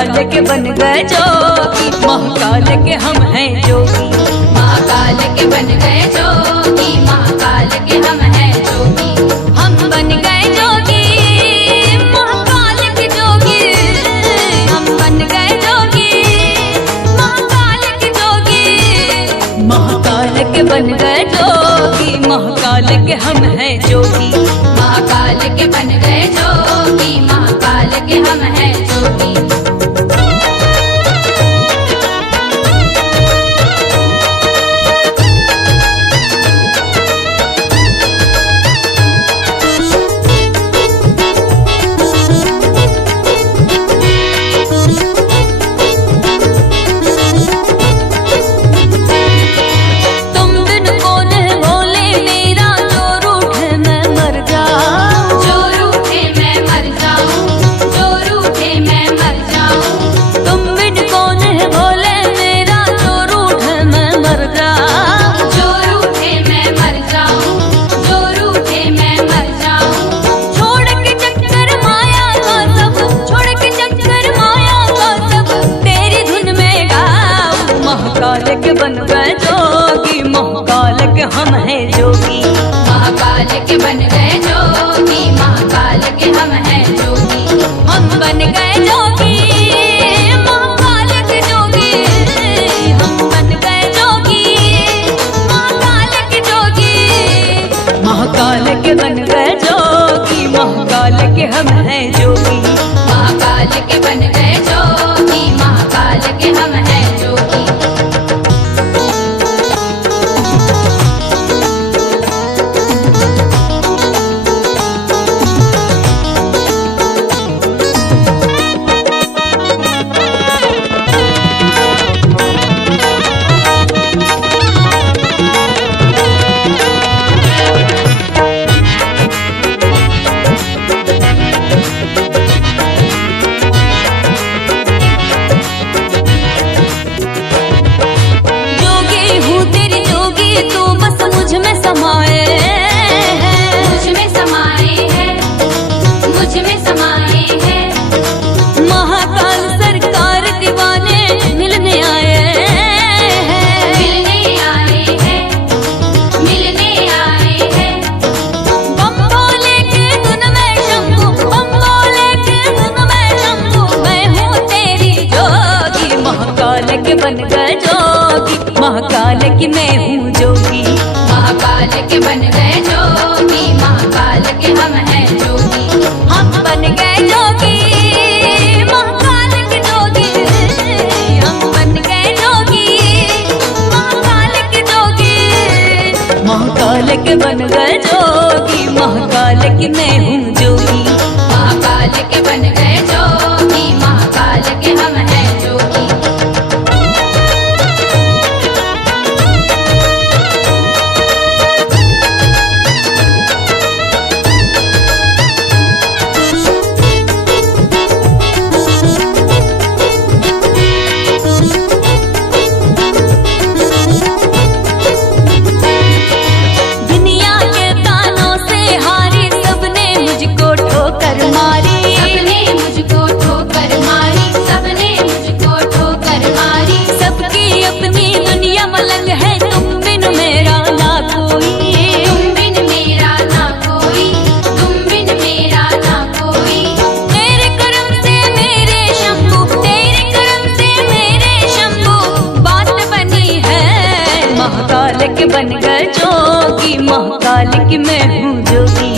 महाकाल के बन गए जोगी, महाकाल के हम हैं जोगी। महाकाल के बन गए जोगी, महाकाल के हम हैं जोगी। हम बन गए जोगी, महाकाल के जोगी। हम बन गए जोगी, महाकाल के जोगी। महाकाल के बन गए जोगी, महाकाल के हम हैं जोगी। महाकाल के बन गए जोगी, महाकाल के हम हैं जोगी। बन गए जोगी, महाकाल के हम हैं जोगी। महाकाल के बन गए जोगी, महाकाल के हम हैं जोगी। हम बन गए जोगी, महाकाल के जोगी। हम बन गए जोगी, महाकाल के जोगी। महाकाल के बन गए जोगी, महाकाल के हम हैं जोगी। महाकाल के बन गए जोगी, महाकाल के हम हैं जोगी। तू बस मुझ में समाए है, मुझ में समाए है, मुझ में समाए है। महाकाल सरकार दीवाने मिलने आए हैं, मिलने आए हैं, मिलने आए हैं। बम भोले के धुन में शंभू, बम भोले के धुन में शंभू। मैं हूँ तेरी जोगी, महाकाल के बन गए जोगी। महाकाल की मैं हूँ जोगी। महाकाल के बन गए जोगी, महाकाल के हम हैं जोगी। हम बन गए जोगी, महाकाल के जोगी। हम बन गए जोगी, महाकाल के जोगी। महाकाल के बन गए जोगी, महाकाल की मैं हूँ जोगी। महाकाल के बन गए जोगी, महाकाल के हम हैं जोगी। महाकाल के बन गए जोगी, महाकाल की मैं हूँ जोगी।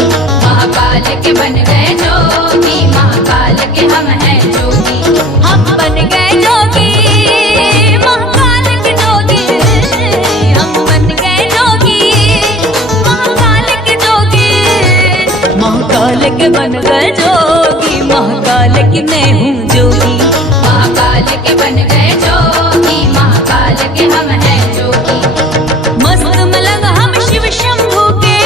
महाकाल के बन गए जोगी, महाकाल के हम हैं जोगी। हम बन गए जोगी, महाकाल के जोगी। हम बन गए जोगी, महाकाल के जोगी। महाकाल के बन गए जोगी, महाकाल की मैं हूँ जोगी। महाकाल के बन गए जोगी, महाकाल के हम हैं जोगी। मस्त मलंग हम शिव शंभू के,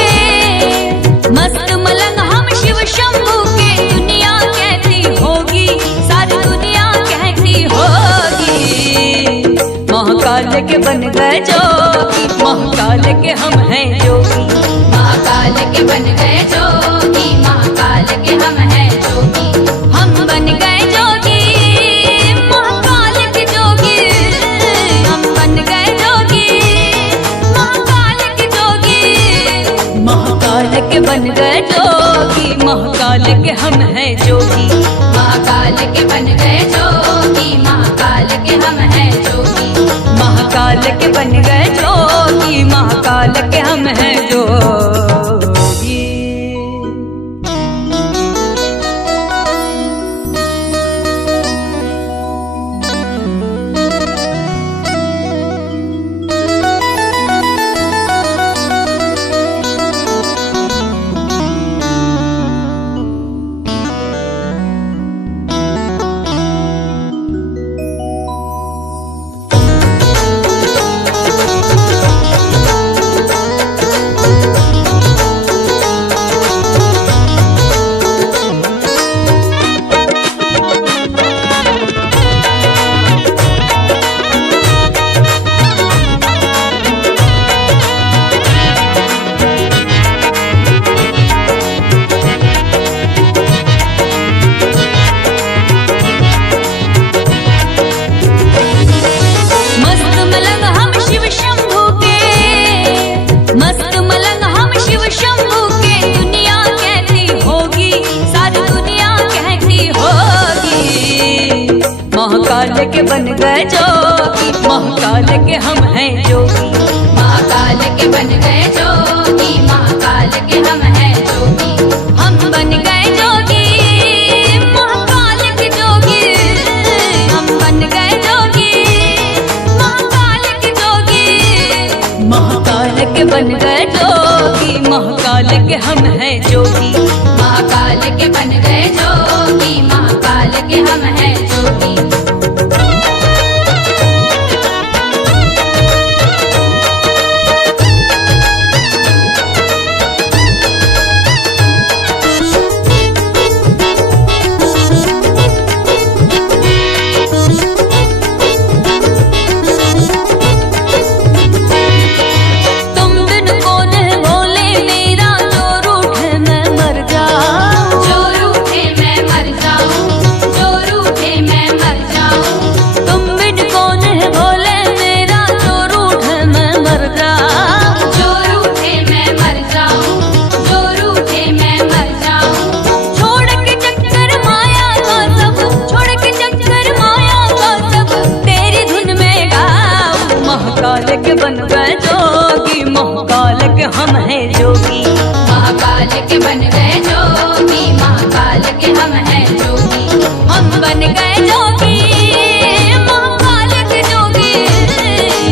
मस्त मलंग हम शिव शंभू के। दुनिया कहती होगी, सारी दुनिया कहती होगी। महाकाल के बन गए जोगी, महाकाल के हम हैं जोगी। महाकाल के बन गए जोगी, महाकाल के हम हैं जोगी। हम बन गए जोगी, गए जोगी, महाकाल के हम हैं जोगी। महाकाल के बन गए जोगी, महाकाल के हम हैं जोगी। महाकाल के बन गए जोगी, महाकाल के हम हैं जोगी। महाकाल के बन गए जोगी, महाकाल के हम हैं जोगी। महाकाल के बन गए जोगी, महाकाल के हम हैं जोगी। हम बन गए जोगी, महाकाल के जोगी। हम बन गए जोगी, महाकाल के जोगी। महाकाल के बन गए जोगी, महाकाल के हम हैं जोगी। महाकाल के बन गए जोगी, महाकाल के हम हैं जोगी। महाकाल के बन गए जोगी, महाकाल के हम हैं जोगी। महाकाल के बन गए जोगी, महाकाल के हम हैं जोगी। हम बन गए जोगी, महाकाल के जोगी।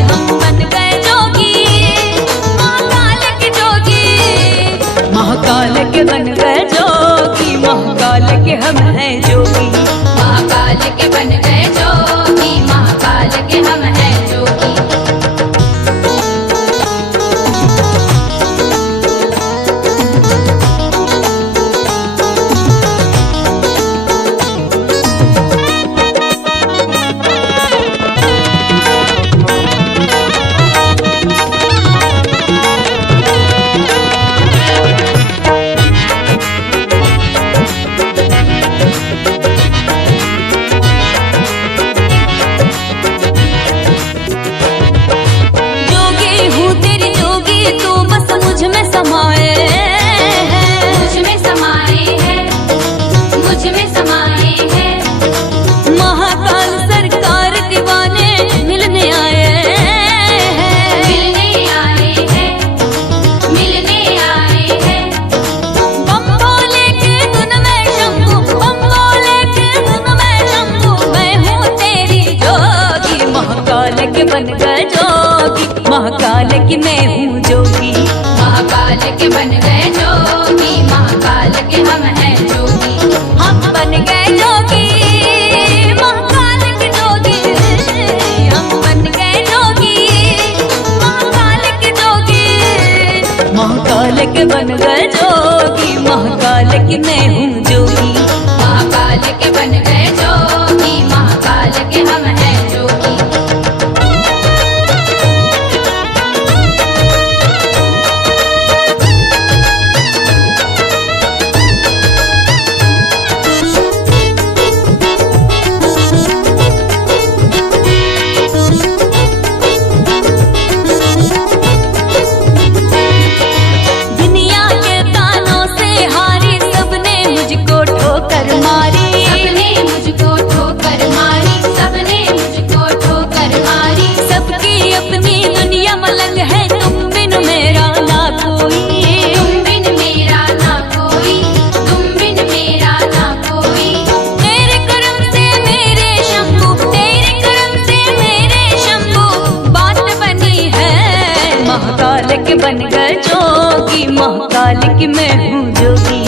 हम बन गए जोगी, महाकाल के जोगी। महाकाल के बन गए जोगी, महाकाल के हम हैं जोगी। महाकाल के बन गए जोगी, महाकाल के हम हैं जोगी। बन गए जोगी, महाकाल की मैं हूँ जोगी। महाकाल के बन गए जोगी, महाकाल के हम हैं जोगी। हम बन गए जोगी, महाकाल के जोगी। हम बन गए जोगी, महाकाल के जोगी। महाकाल के बन गए जोगी, महाकाल की मैं हूँ जोगी। महाकाल के बन गए जोगी, महाकाल के हम हैं जोगी। दुनिया के तानों हारी, सबने मुझको ठोकर मारी। सबने मुझको ठोकर मारी, सबने मुझको ठोकर मारी। सबकी अपनी दुनिया मलंग है, तुम बिन मेरा ना कोई। तुम बिन मेरा ना कोई, तुम बिन मेरा ना कोई। तेरे करम से मेरे शंभू, तेरे करम से मेरे शंभू, बात बनी है। महाकाल के बन गए जोगी, महाकाल की मैं हूँ जोगी।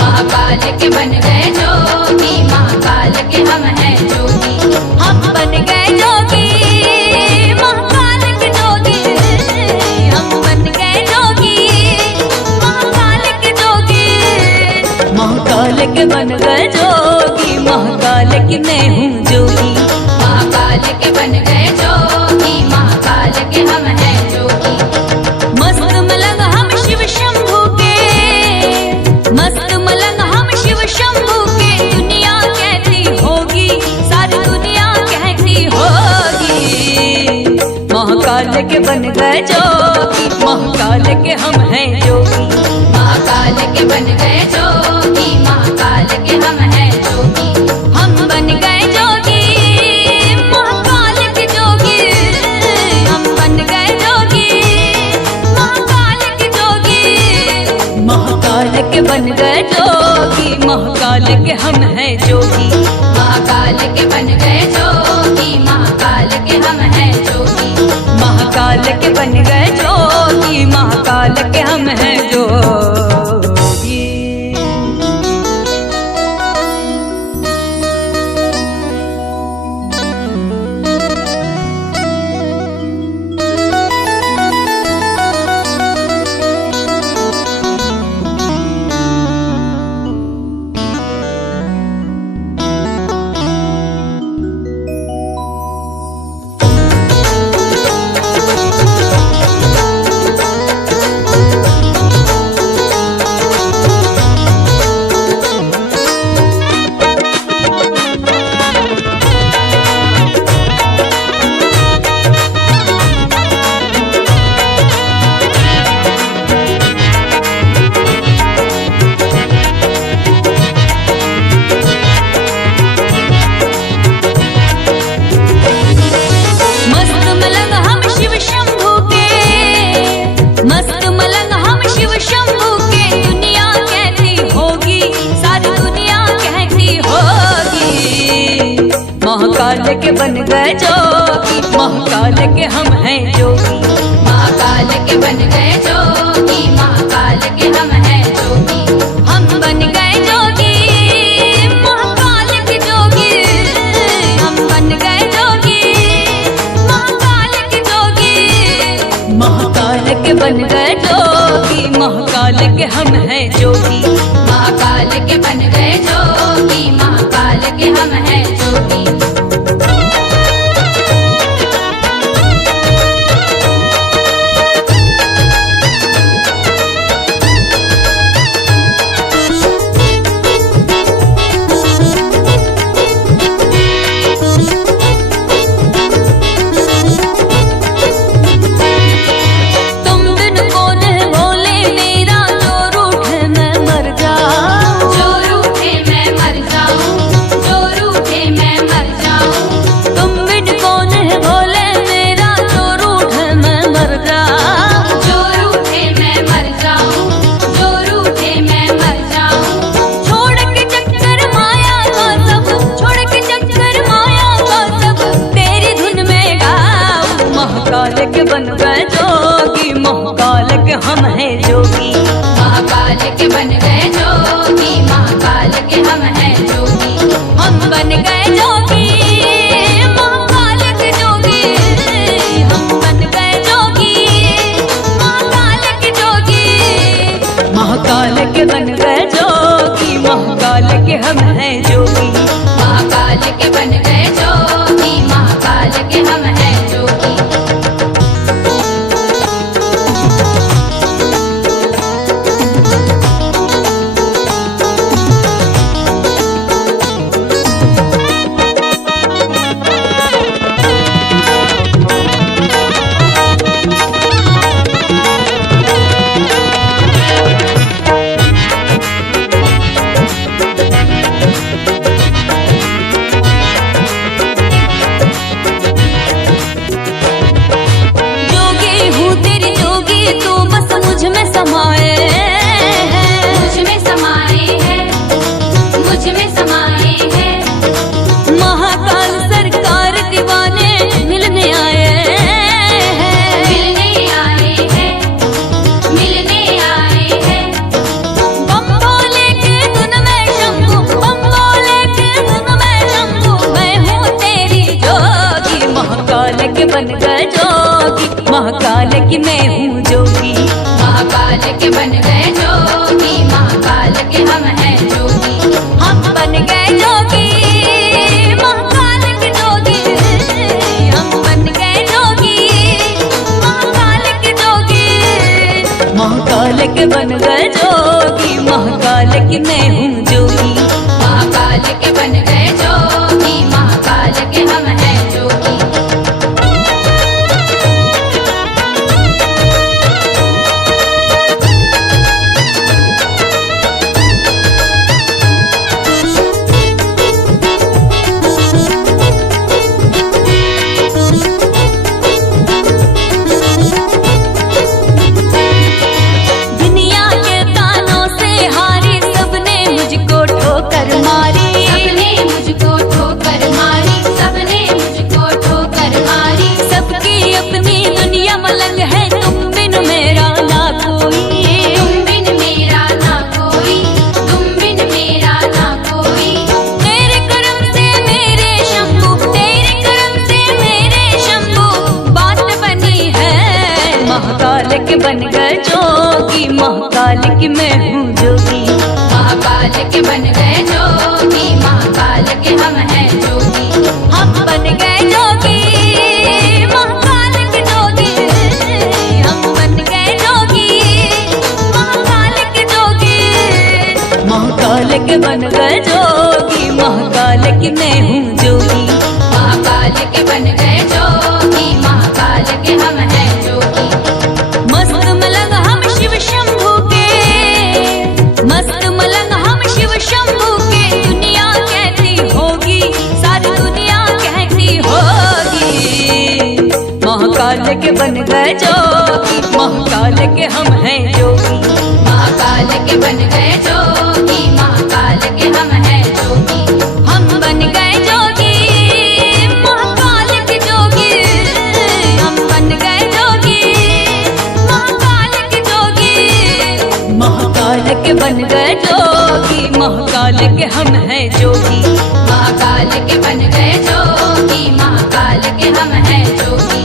महाकाल के बन गए जोगी, महाकाल के हम हैं जोगी। हम बन गए जोगी, महाकाल के जोगी। हम बन गए जोगी, महाकाल के जोगी। महाकाल के बन गए जोगी, महाकाल की मैं हूँ जोगी। महाकाल के बन गए जोगी, महाकाल के हम हैं जोगी। मस्त मलंग हम शिव शंभू के, मस्त मलंग हम शिव शंभू के। दुनिया कहती होगी, सारी दुनिया कहती होगी। महाकाल के बन गए जोगी, महाकाल के हम हैं जोगी। महाकाल के बन गए जोगी, महाकाल के हम हैं जोगी। हम बन गए जोगी, महाकाल के जोगी। हम बन गए जोगी, महाकाल के जोगी। महाकाल के बन गए जोगी, महाकाल के हम हैं जोगी। महाकाल के बन गए जोगी, महाकाल के हम हैं जोगी। महाकाल के बन गए जोगी, महाकाल के हम हैं जोगी। मस्त मलंग हम शिव शंभू के, मस्त मलंग हम शिव शंभू के। दुनिया कहती होगी, सारी दुनिया कहती होगी। महाकाल के बन गए जोगी, महाकाल के हम हैं जोगी। महाकाल के बन गए जोगी, महाकाल के हम हैं जोगी। हम बन गए जोगी, महाकाल के जोगी। हम बन गए जोगी, महाकाल के जोगी। महाकाल के बन गए जोगी, महाकाल के हम हैं जोगी। महाकाल के बन गए जोगी, महाकाल के हम हैं जोगी। तुम बिन कौन है बोले मेरा, जो रूठे मैं मर जाऊं। जो रूठे मैं मर जाऊं, जो रूठे मैं मर जाऊं। तुम बिन कौन है बोले मेरा, जो रूठे मैं मर जाऊं। जो रूठे मैं मर जाऊं, जो रूठे मैं मर जाऊं। छोड़ के चक्कर माया का सब, छोड़ के चक्कर माया का सब, तेरी धुन में गाऊं। महाकाल के बन गए जोगी, महाकाल के हम हैं जोगी। महाकाल के बन गए जोगी, महाकाल के हम हैं जोगी। हम बन गए जोगी, महाकाल के जोगी। हम बन गए जोगी, महाकाल के जोगी। महाकाल के बन गए जोगी, महाकाल के हम हैं जोगी। महाकाल के बन गए जोगी, महाकाल के हम हैं जोगी। की मैं हूँ जोगी। महाकाल के बन गए जोगी, महाकाल के हम हैं जोगी। दुनिया के तानों से हारी, सबने मुझको ठोकर मारी। सबने मुझको ठोकर मारी, सबने मुझको ठोकर मारी। सबकी अपनी दुनिया मलंग है, तुम बिन मेरा ना कोई। तुम बिन मेरा ना कोई, तुम बिन मेरा ना कोई। तेरे करम से मेरे शंभू, तेरे करम से मेरे शंभू, बात बनी है। महाकाल के बन गए जोगी, महाकाल की मैं हूँ जोगी। महाकाल के बन गए जोगी, महाकाल के हम हैं जोगी। हम बन गए जोगी, महाकाल के जोगी। हम बन गए जोगी, महाकाल के जोगी। महाकाल के बन गए जोगी, महाकाल की मैं हूँ जोगी। महाकाल के बन गए जोगी, महाकाल के हम हैं जोगी। मस्त मलंग हम शिव शंभू के, मस्त मलंग हम शिव शंभू के। दुनिया कहती होगी, सारी दुनिया कहती होगी। महाकाल के बन गए जोगी, महाकाल के हम हैं जोगी। महाकाल के बन गए जोगी, महाकाल के हम हैं जोगी। हम बन गए जोगी, महाकाल के जोगी। हम बन गए जोगी, महाकाल के जोगी। महाकाल के बन गए जोगी, महाकाल के हम हैं जोगी। महाकाल के बन गए जोगी, महाकाल के हम हैं जोगी।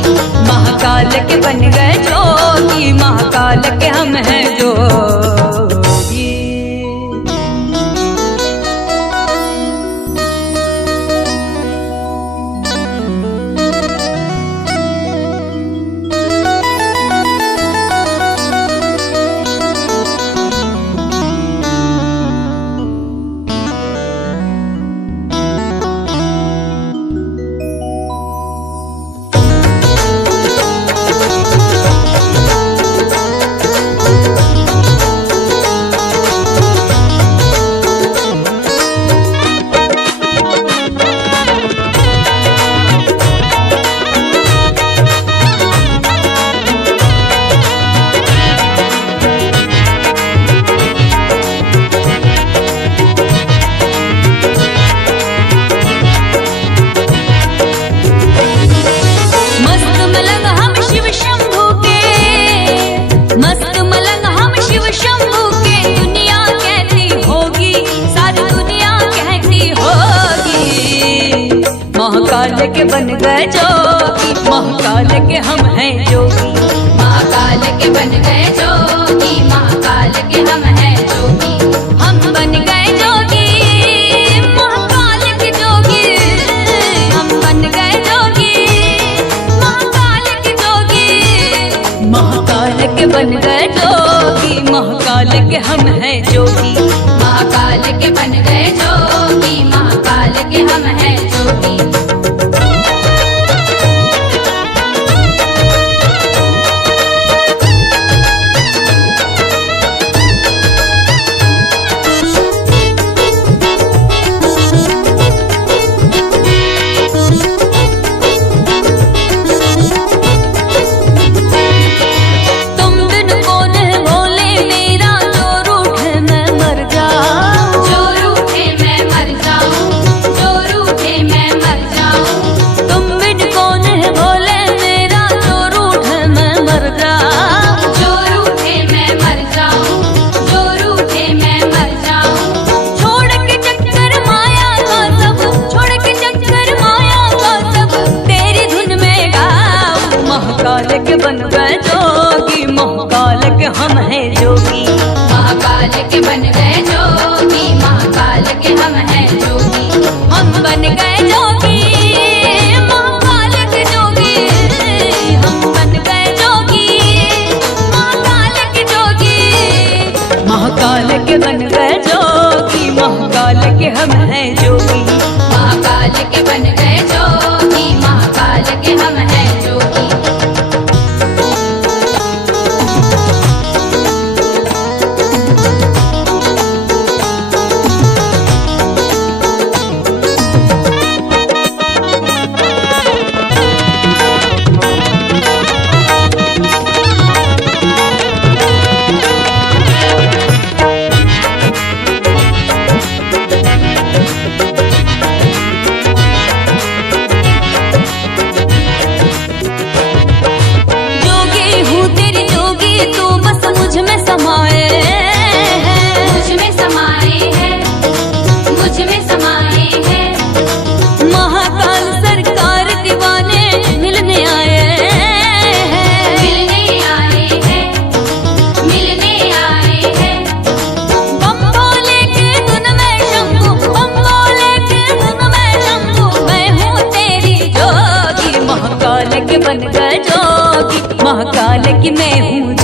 महाकाल के बन गए जोगी, महाकाल के हम हैं जोगी। मस्त मलंग हम शिव शंभू के, मस्त मलंग हम शिव शंभू के। दुनिया कहती होगी, सारी दुनिया कहती होगी। महाकाल के बन गए जोगी, महाकाल के हम हैं जोगी। महाकाल के बन गए जोगी, महाकाल के हम हैं जोगी। हम बन गए जोगी, महाकाल के जोगी। हम बन गए जोगी, महाकाल के जोगी। महाकाल के बन गए जोगी, महाकाल के हम हैं जोगी। महाकाल के बन गए जोगी, महाकाल के हम हैं जोगी। के हम हैं जोगी। महाकाल के बन गए जोगी, महाकाल के हम हैं जोगी। तू बस मुझ में समाए है, मुझ में समाए है, मुझ में समाए है। महाकाल सरकार दीवाने मिलने आए हैं, मिलने आए हैं, मिलने आए हैं। बम भोले के धुन में शंभू, बम भोले के धुन में शंभू, मैं हूँ तेरी जोगी। महाकाल के बन गए जोगी, महाकाल की मैं हूँ